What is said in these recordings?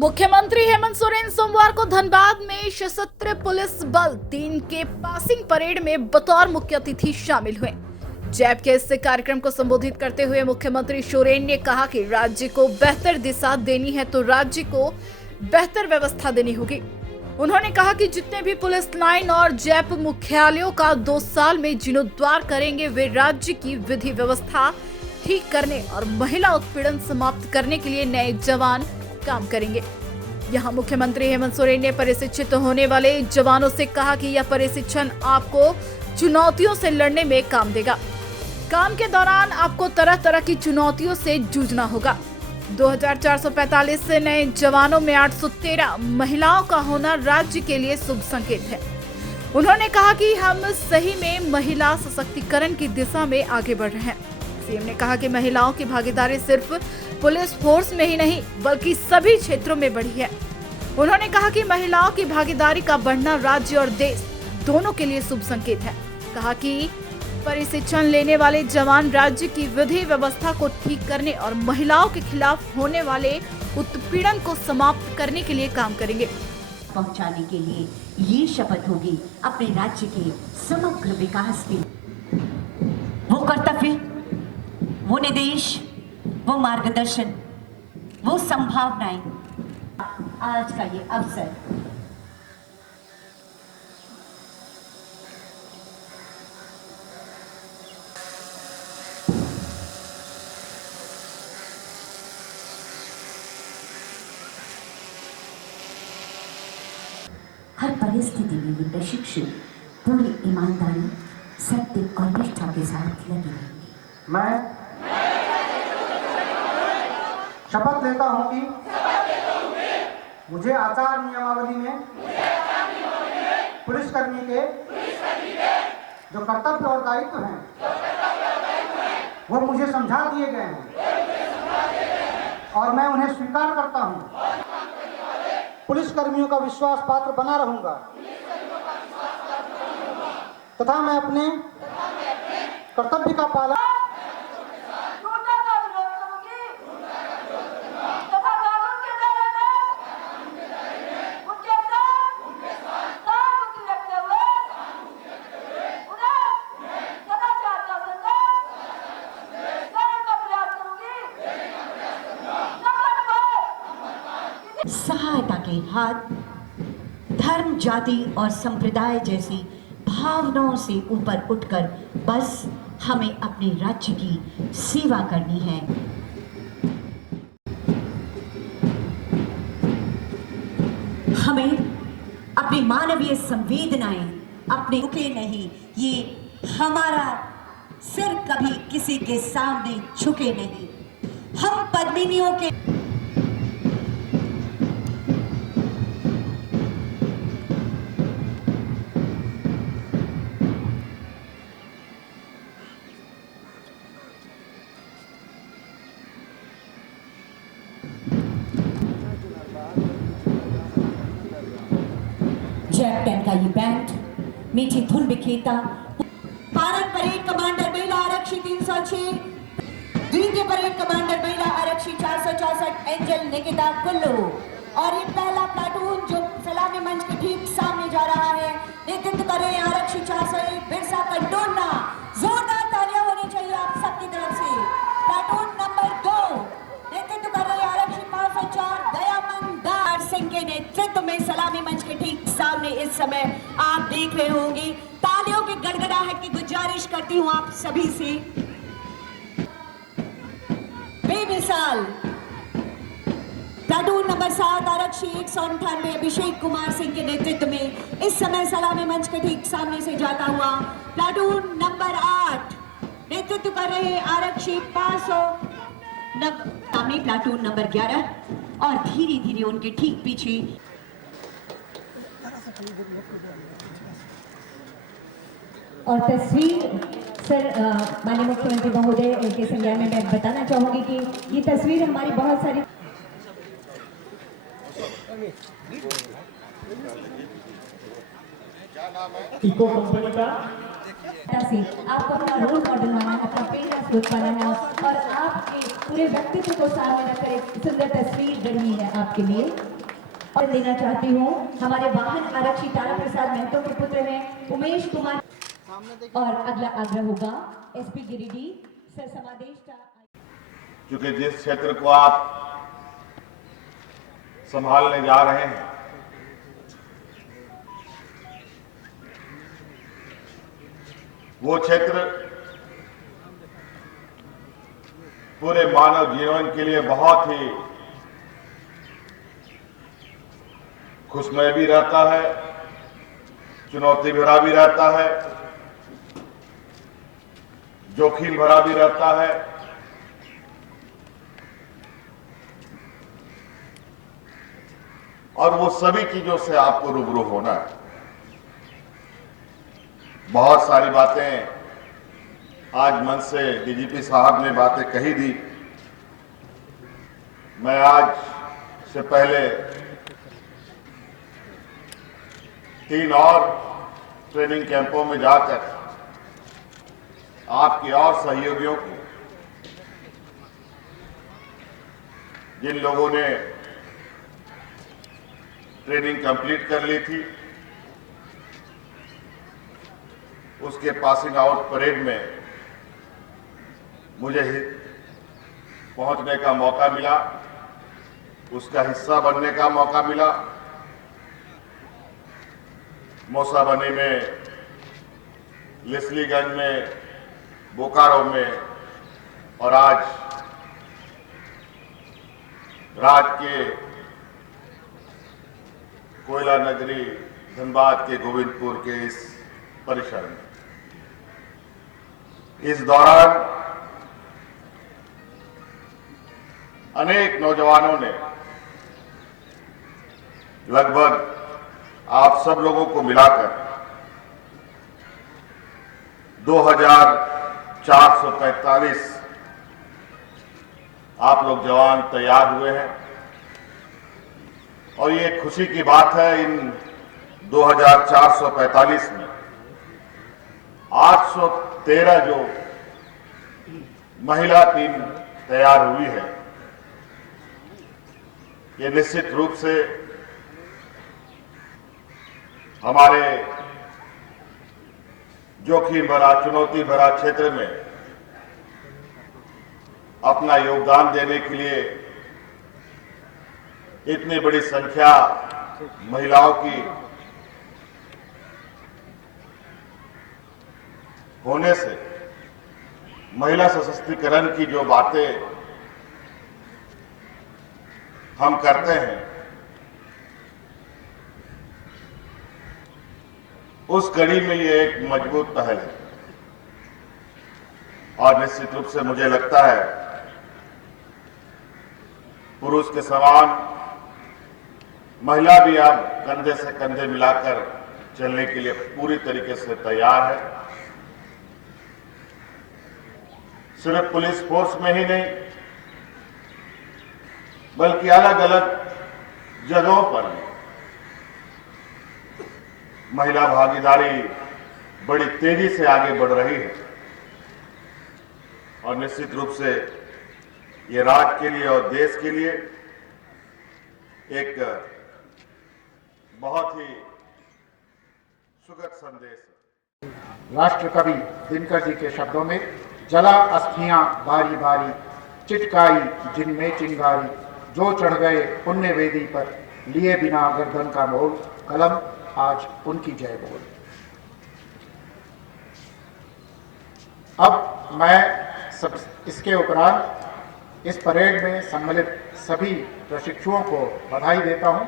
मुख्यमंत्री हेमंत सोरेन सोमवार को धनबाद में सशस्त्र पुलिस बल 3 के पासिंग परेड में बतौर मुख्य अतिथि शामिल हुए। जैप के इस कार्यक्रम को संबोधित करते हुए मुख्यमंत्री सोरेन ने कहा कि राज्य को बेहतर दिशा देनी है तो राज्य को बेहतर व्यवस्था देनी होगी। उन्होंने कहा कि जितने भी पुलिस लाइन और जैप मुख्यालयों का 2 साल में जीर्णोद्धार करेंगे वे राज्य की विधि व्यवस्था ठीक करने और महिला उत्पीड़न समाप्त करने के लिए नए जवान काम करेंगे। यहाँ मुख्यमंत्री हेमंत सोरेन ने प्रशिक्षित होने वाले जवानों से कहा कि यह प्रशिक्षण आपको चुनौतियों से लड़ने में काम देगा। काम के दौरान आपको तरह तरह की चुनौतियों से जूझना होगा। 2445 नए जवानों में 813 महिलाओं का होना राज्य के लिए शुभ संकेत है। उन्होंने कहा कि हम सही में महिला सशक्तिकरण की दिशा में आगे बढ़ रहे हैं। सीएम ने कहा कि महिलाओं की भागीदारी सिर्फ पुलिस फोर्स में ही नहीं बल्कि सभी क्षेत्रों में बढ़ी है। उन्होंने कहा कि महिलाओं की भागीदारी का बढ़ना राज्य और देश दोनों के लिए शुभ संकेत है। कहा कि प्रशिक्षण लेने वाले जवान राज्य की विधि व्यवस्था को ठीक करने और महिलाओं के खिलाफ होने वाले उत्पीड़न को समाप्त करने के लिए काम करेंगे। पहुंचाने के लिए ये शपथ होगी अपने राज्य के समग्र विकास की। वो कर्तव्य, वो निर्देश, वो मार्गदर्शन, वो संभावनाएं, आज का ये अवसर हर परिस्थिति में भी प्रशिक्षु पूरी ईमानदारी, सत्य और निष्ठा के साथ लगे रहेंगे। मैं शपथ लेता हूं कि मुझे आचार नियमावली में पुलिसकर्मी के जो कर्तव्य और दायित्व हैं वो मुझे समझा दिए गए हैं और मैं उन्हें स्वीकार करता हूं। पुलिसकर्मियों का विश्वास पात्र बना रहूंगा तथा मैं अपने कर्तव्य का पालन सहायता के हाथ धर्म, जाति और संप्रदाय जैसी भावनाओं से ऊपर उठकर बस हमें अपने राज्य की सेवा करनी है। हमें अपनी मानवीय संवेदनाएं अपने रुके नहीं, ये हमारा सिर कभी किसी के सामने झुके नहीं। हम पद्मिनियों के जैप 10 का ये बैंड मीठी धुन बिखेरता। भारत परेड कमांडर महिला आरक्षी 306, द्वितीय परेड कमांडर महिला आरक्षी 464 एंजल निकिता कुल्लू। और ये पहला प्लाटून जो सलामी मंच के ठीक सामने जा रहा है, नेतृत्व कर रहे हैं आरक्षी 401 बिरसा कंटोन्ना। जोरदार तालियां होनी चाहिए आप सबकी तरफ से। प्लाटून नंबर 2 नेतृत्व कर रहे हैं आरक्षी 504 दयामन दार सिंह के नेतृत्व में सलामी मंच के ठीक सामने इस समय आप देख रहे होंगे। तालियों की गड़गड़ाहट की गुजारिश करती हूं आप सभी से। बेमिसाल प्लाटून नंबर 7 आरक्षी 198 अभिषेक कुमार सिंह के नेतृत्व में इस समय सलामी मंच के ठीक सामने से जाता हुआ प्लाटून नंबर 8 नेतृत्व कर रहे आरक्षी 500 सामने प्लाटून नंबर 11 और धीरे धीरे उनके ठीक पीछे और तस्वीर सर माननीय मुख्यमंत्री महोदय के संज्ञान में मैं बताना चाहूंगी कि ये तस्वीर हमारी बहुत सारी इको कंपनी का से आपको अपना रोल मॉडल बनाना है, अपना प्रेरणा स्रोत बनाना है और आपके पूरे व्यक्तित्व को सामने रखकर एक सुंदर तस्वीर बनी है आपके लिए। और देना चाहती हूँ हमारे वाहन आरक्षी तारा प्रसाद महतो के पुत्र हैं उमेश कुमार। और अगला आग्रह होगा एसपी गिरिडीह सर समादेश का। क्योंकि जिस क्षेत्र को आप संभालने जा रहे हैं वो क्षेत्र पूरे मानव जीवन के लिए बहुत ही खुशमय भी रहता है, चुनौती भरा भी रहता है, जोखिम भरा भी रहता है। और वो सभी चीजों से आपको रूबरू होना है। बहुत सारी बातें आज मन से डीजीपी साहब ने बातें कही दी। मैं आज से पहले 3 और ट्रेनिंग कैंपों में जाकर आपके और सहयोगियों को, जिन लोगों ने ट्रेनिंग कंप्लीट कर ली थी, उसके पासिंग आउट परेड में मुझे पहुंचने का मौका मिला, उसका हिस्सा बनने का मौका मिला। मौसाबनी में, लिसलीगंज में, बोकारो में और आज राज्य के कोयला नगरी धनबाद के गोविंदपुर के इस परिसर में। इस दौरान अनेक नौजवानों ने लगभग आप सब लोगों को मिलाकर 2445 आप लोग जवान तैयार हुए हैं। और ये खुशी की बात है, इन 2445 में 813 जो महिला टीम तैयार हुई है, ये निश्चित रूप से हमारे जोखिम भरा, चुनौती भरा क्षेत्र में अपना योगदान देने के लिए इतनी बड़ी संख्या महिलाओं की होने से महिला सशक्तिकरण की जो बातें हम करते हैं, उस कड़ी में ये एक मजबूत पहल है। और निश्चित रूप से मुझे लगता है पुरुष के समान महिला भी अब कंधे से कंधे मिलाकर चलने के लिए पूरी तरीके से तैयार है। सिर्फ पुलिस फोर्स में ही नहीं, बल्कि अलग अलग जगहों पर भी महिला भागीदारी बड़ी तेजी से आगे बढ़ रही है। और निश्चित रूप से ये राज्य के लिए और देश के लिए एक बहुत ही सुखद संदेश है। राष्ट्रकवि दिनकर जी के शब्दों में, जला अस्थियां बारी बारी, चिटकाई जिनमें चिंगारी, जो चढ़ गए पुण्य वेदी पर, लिए बिना गर्दन का मोल, कलम आज उनकी जय बोल। अब मैं सब इसके उपरांत इस परेड में सम्मिलित सभी प्रशिक्षुओं को बधाई देता हूं।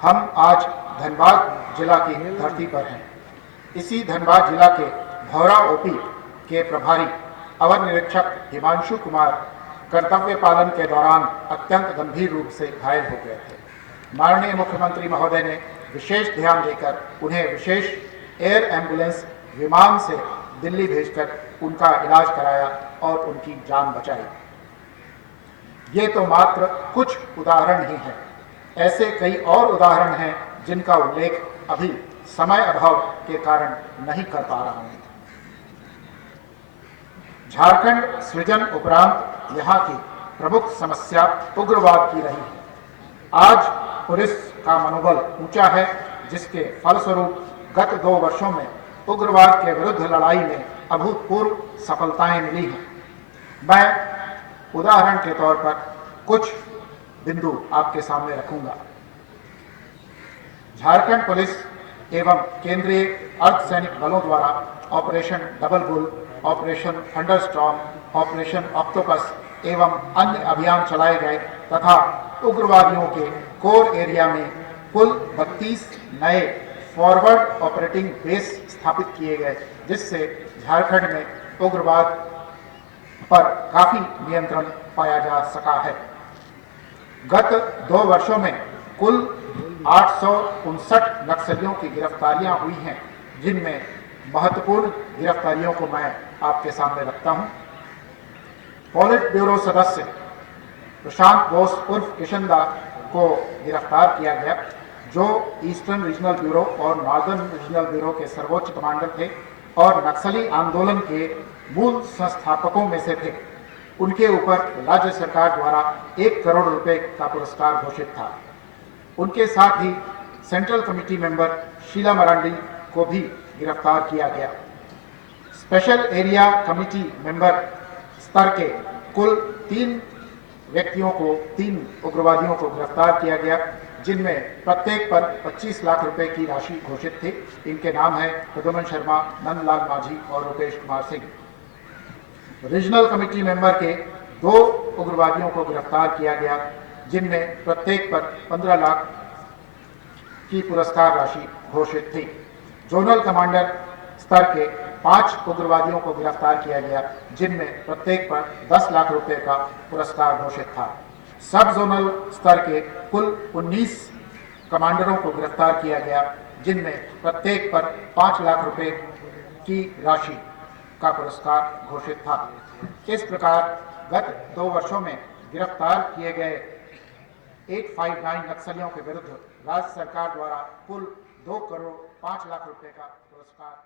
हम आज धनबाद जिला की धरती पर हैं। इसी धनबाद जिला के भौरा ओपी के प्रभारी अवर निरीक्षक हिमांशु कुमार कर्तव्य पालन के दौरान अत्यंत गंभीर रूप से घायल हो गए थे। माननीय मुख्यमंत्री महोदय ने विशेष ध्यान देकर उन्हें विशेष एयर एम्बुलेंस विमान से दिल्ली भेजकर उनका इलाज कराया और उनकी जान बचाई। ये तो मात्र कुछ उदाहरण ही हैं। ऐसे कई और उदाहरण हैं जिनका उल्लेख अभी समय अभाव के कारण नहीं कर पा रहा हूं। झारखंड सृजन उपरांत यहाँ की प्रमुख समस्या उग्रवाद की रही है। आज पुलिस का मनोबल ऊंचा है, जिसके फलस्वरूप गत 2 वर्षों में उग्रवाद के विरुद्ध लड़ाई में अभूतपूर्व सफलताएं मिली हैं। मैं उदाहरण के तौर पर कुछ बिंदु आपके सामने रखूंगा। झारखंड पुलिस एवं केंद्रीय अर्धसैनिक बलों द्वारा operation double bull, operation thunderstorm, operation octopus एवं अन्य अभियान चलाए गए तथा उग्रवादियों के कोर एरिया में कुल 32 नए फॉरवर्ड ऑपरेटिंग बेस स्थापित किए गए, जिससे झारखंड में उग्रवाद पर काफी नियंत्रण पाया जा सका है। गत 2 वर्षों में कुल 859 नक्सलियों की गिरफ्तारियां हुई हैं, जिनमें महत्वपूर्ण गिरफ्तारियों को मैं आपके सामने रखता हूं। पॉलिट ब्यूरो सदस्य प्रशांत बोस उर्फ किशनदा को गिरफ्तार किया गया, जो ईस्टर्न रीजनल ब्यूरो और नॉर्दर्न रीजनल ब्यूरो के सर्वोच्च कमांडर थे और नक्सली आंदोलन के मूल संस्थापकों में से थे। उनके ऊपर राज्य सरकार द्वारा 1 करोड़ रुपए का पुरस्कार घोषित था। उनके साथ ही central committee member Sheela Marandi को भी गिरफ्तार किया गया। स्पेशल एरिया कमेटी मेंबर स्तर के कुल 3 व्यक्तियों को, 3 उग्रवादियों को गिरफ्तार किया गया, जिनमें प्रत्येक पर 25 लाख रुपए की राशि घोषित थी। इनके नाम है प्रद्युमन शर्मा, नंदलाल माझी और Rupesh Kumar Singh. Regional committee member के 2 उग्रवादियों को गिरफ्तार किया गया, जिनमें प्रत्येक पर 15 लाख की पुरस्कार राशि घोषित थी। जोनल कमांडर स्तर के 5 उग्रवादियों को गिरफ्तार किया गया, जिनमें प्रत्येक पर 10 लाख रुपए का पुरस्कार घोषित था। सब जोनल स्तर के कुल 19 कमांडरों को गिरफ्तार किया गया, जिनमें प्रत्येक पर 5 लाख रुपए की राशि का पुरस्कार घोषित था। इस प्रकार गत 2 वर्षों में गिरफ्तार किए गए 859 नक्सलियों के विरुद्ध राज्य सरकार द्वारा कुल 2 करोड़ 5 लाख रुपए का पुरस्कार